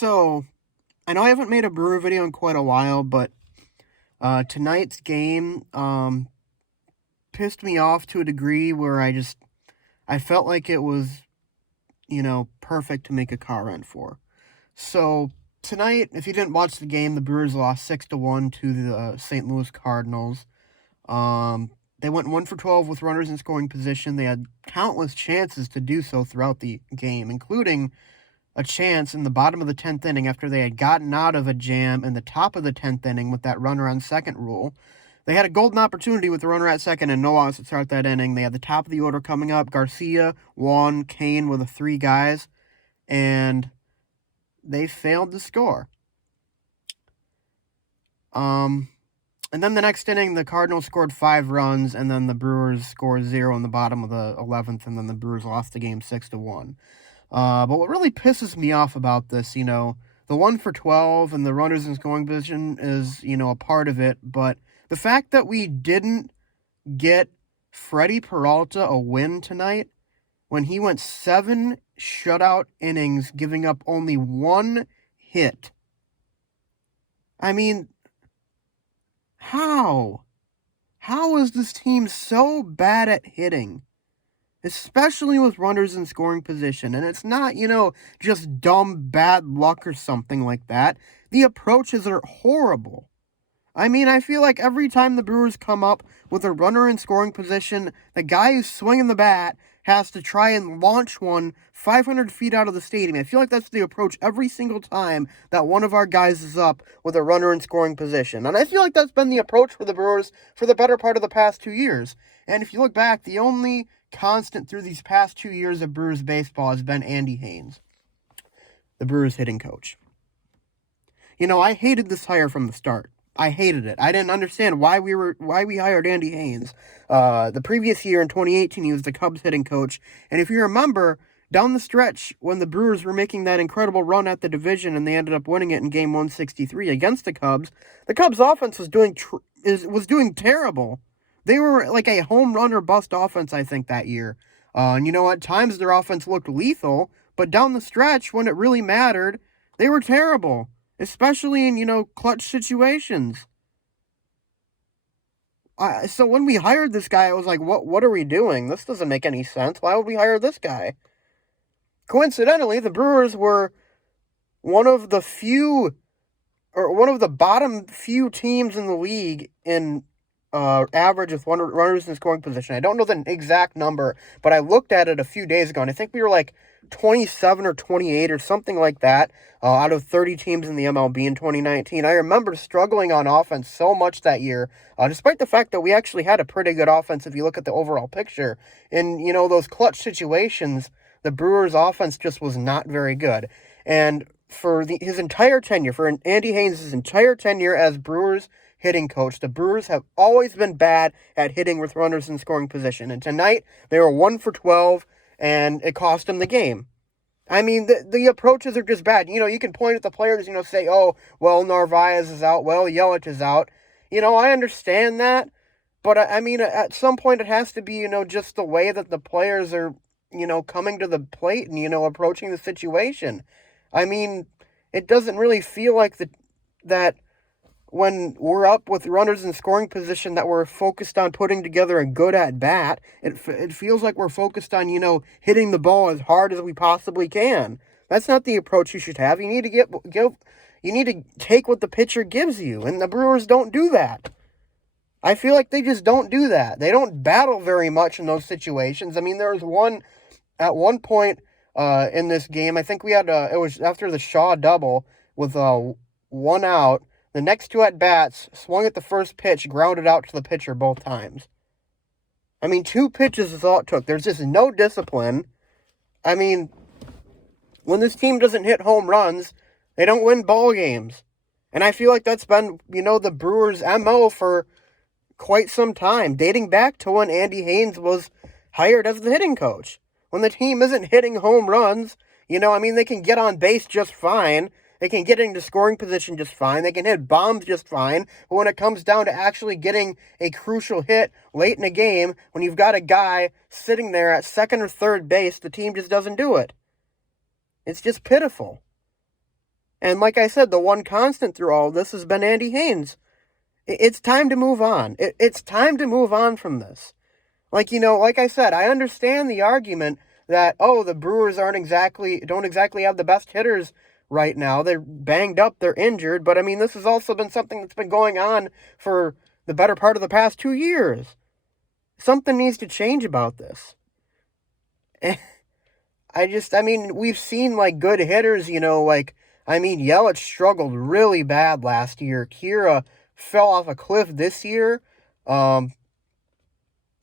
So, I know I haven't made a Brewer video in quite a while, but tonight's game pissed me off to a degree where I felt like it was, perfect to make a car run for. So, tonight, if you didn't watch the game, the Brewers lost 6-1 to the St. Louis Cardinals. They went 1 for 12 with runners in scoring position. They had countless chances to do so throughout the game, including a chance in the bottom of the 10th inning after they had gotten out of a jam in the top of the 10th inning with that runner on second rule. They had a golden opportunity with the runner at second and no outs to start that inning. They had the top of the order coming up. Garcia, Juan, Kane were the three guys, and they failed to score. And then the next inning, the Cardinals scored 5 runs, and then the Brewers scored 0 in the bottom of the 11th, and then the Brewers lost the game 6-1. But what really pisses me off about this, the 1 for 12 and the runners in scoring position is, a part of it. But the fact that we didn't get Freddie Peralta a win tonight when he went 7 shutout innings, giving up only 1 hit. I mean, how? How is this team so bad at hitting? Especially with runners in scoring position. And it's not, just dumb bad luck or something like that. The approaches are horrible. I mean, I feel like every time the Brewers come up with a runner in scoring position, the guy who's swinging the bat has to try and launch one 500 feet out of the stadium. I feel like that's the approach every single time that one of our guys is up with a runner in scoring position. And I feel like that's been the approach for the Brewers for the better part of the past 2 years. And if you look back, the only constant through these past 2 years of Brewers baseball has been Andy Haines, the Brewers hitting coach. I hated this hire from the start. I hated it. I didn't understand why we hired Andy Haines. The previous year in 2018, he was the Cubs hitting coach. And if you remember, down the stretch, when the Brewers were making that incredible run at the division and they ended up winning it in Game 163 against the Cubs offense was doing terrible. They were like a home run or bust offense, I think, that year. And at times their offense looked lethal, but down the stretch, when it really mattered, they were terrible. Especially in, clutch situations. So when we hired this guy, I was like, what are we doing? This doesn't make any sense. Why would we hire this guy? Coincidentally, the Brewers were one of the bottom few teams in the league in average with runners in scoring position. I don't know the exact number, but I looked at it a few days ago, and I think we were like 27 or 28 or something like that out of 30 teams in the MLB in 2019. I remember struggling on offense so much that year, despite the fact that we actually had a pretty good offense if you look at the overall picture. In, those clutch situations, the Brewers' offense just was not very good. And for his entire tenure, for Andy Haines' entire tenure as Brewers hitting coach, the Brewers have always been bad at hitting with runners in scoring position. And tonight, they were 1 for 12, and it cost them the game. I mean, the approaches are just bad. You can point at the players, say, oh, well, Narvaez is out, well, Yelich is out. I understand that, but I mean, at some point it has to be, just the way that the players are, coming to the plate and, approaching the situation. I mean, it doesn't really feel like that when we're up with runners in scoring position that we're focused on putting together a good at-bat. It feels like we're focused on, hitting the ball as hard as we possibly can. That's not the approach you should have. You need to you need to take what the pitcher gives you, and the Brewers don't do that. I feel like they just don't do that. They don't battle very much in those situations. I mean, there was at one point in this game, I think it was after the Shaw double with 1 out. The next 2 at-bats, swung at the first pitch, grounded out to the pitcher both times. I mean, 2 pitches is all it took. There's just no discipline. I mean, when this team doesn't hit home runs, they don't win ball games. And I feel like that's been, the Brewers' MO for quite some time, dating back to when Andy Haines was hired as the hitting coach. When the team isn't hitting home runs, they can get on base just fine. They can get into scoring position just fine. They can hit bombs just fine. But when it comes down to actually getting a crucial hit late in a game, when you've got a guy sitting there at second or third base, the team just doesn't do it. It's just pitiful. And like I said, the one constant through all of this has been Andy Haines. It's time to move on. It's time to move on from this. Like, like I said, I understand the argument that, oh, the Brewers don't exactly have the best hitters right now. They're banged up, they're injured, but I mean, this has also been something that's been going on for the better part of the past 2 years. Something needs to change about this. I mean, we've seen like good hitters, Yelich struggled really bad last year. Kira fell off a cliff this year. Um,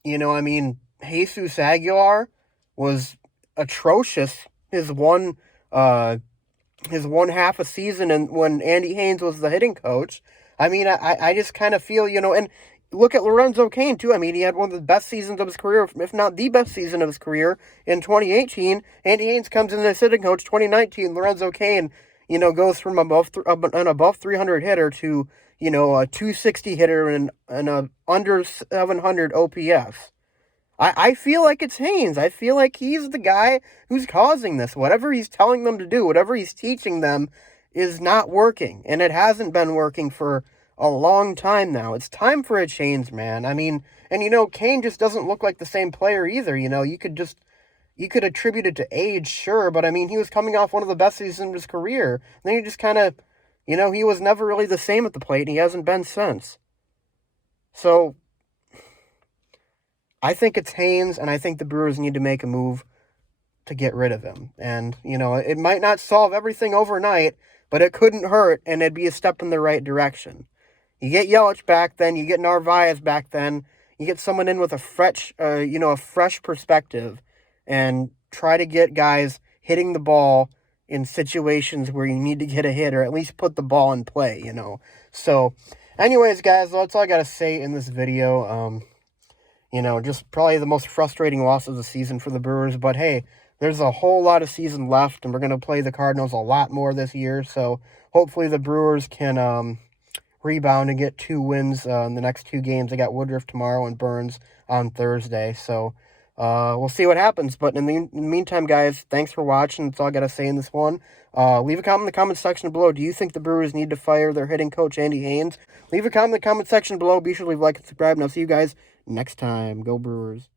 Jesus Aguilar was atrocious uh his one half a season and when Andy Haines was the hitting coach. I just kind of feel, and look at Lorenzo Cain too. I mean, he had one of the best seasons of his career, if not the best season of his career in 2018. Andy Haines comes in as hitting coach 2019. Lorenzo Cain, goes from an above 300 hitter to, a 260 hitter and a under 700 OPS. I feel like it's Haines. I feel like he's the guy who's causing this. Whatever he's telling them to do, whatever he's teaching them is not working. And it hasn't been working for a long time now. It's time for a change, man. I mean, and Kane just doesn't look like the same player either. You could attribute it to age, sure, but I mean, he was coming off one of the best seasons of his career. And then he just kind of, he was never really the same at the plate, and he hasn't been since. So I think it's Haines, and I think the Brewers need to make a move to get rid of him. And, it might not solve everything overnight, but it couldn't hurt, and it'd be a step in the right direction. You get Yelich back then, you get Narvaez back then, you get someone in with a fresh perspective, and try to get guys hitting the ball in situations where you need to get a hit, or at least put the ball in play, So, anyways, guys, that's all I got to say in this video. Just probably the most frustrating loss of the season for the Brewers. But hey, there's a whole lot of season left, and we're going to play the Cardinals a lot more this year. So hopefully the Brewers can rebound and get 2 wins in the next 2 games. They got Woodruff tomorrow and Burns on Thursday. So we'll see what happens. But in the meantime, guys, thanks for watching. That's all I got to say in this one. Leave a comment in the comment section below. Do you think the Brewers need to fire their hitting coach, Andy Haines? Leave a comment in the comment section below. Be sure to leave a like and subscribe, and I'll see you guys next time. Go Brewers.